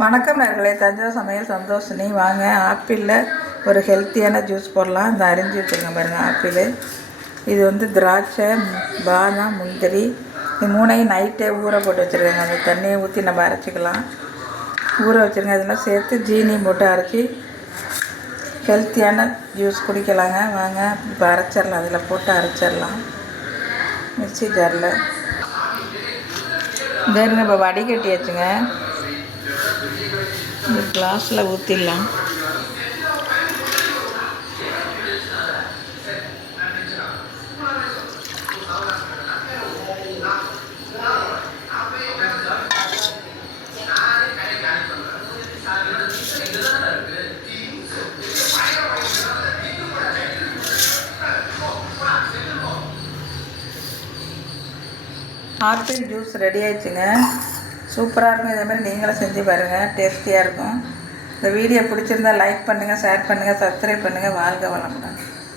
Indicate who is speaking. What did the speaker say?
Speaker 1: வணக்கம் நேர்களே தஞ்சாவூர் சமையல் சந்தோஷினி வாங்க. ஆப்பிளில் ஒரு ஹெல்த்தியான ஜூஸ் போடலாம். இந்த அரிஞ்சு வச்சுருங்க பாருங்கள் ஆப்பிள். இது வந்து திராட்சை பாதாம் முந்திரி. இது மூணையும் நைட்டே ஊற போட்டு வச்சுருக்கேங்க. அந்த தண்ணியை ஊற்றி நம்ம அரைச்சிக்கலாம். ஊற வச்சுருங்க இதெல்லாம் சேர்த்து ஜீனி போட்டு அரைச்சி ஹெல்த்தியான ஜூஸ் குடிக்கலாங்க. வாங்க இப்போ அரைச்சிடலாம். அதில் போட்டு அரைச்சிடலாம். மிக்சி ஜாரில். வேறுங்க இப்போ வடிகட்டி வச்சுங்க இந்த கிளாஸில் ஊற்றிடலாம் ஆப்பிள் ஜூஸ் ரெடி ஆயிடுச்சுங்க. சூப்பராக இருக்கும். இதேமாதிரி நீங்களும் செஞ்சு பாருங்கள் டேஸ்டியாக இருக்கும். இந்த வீடியோ பிடிச்சிருந்தா லைக் பண்ணுங்கள் ஷேர் பண்ணுங்கள் சப்ஸ்கிரைப் பண்ணுங்கள் வாழ்க வளமுடன்.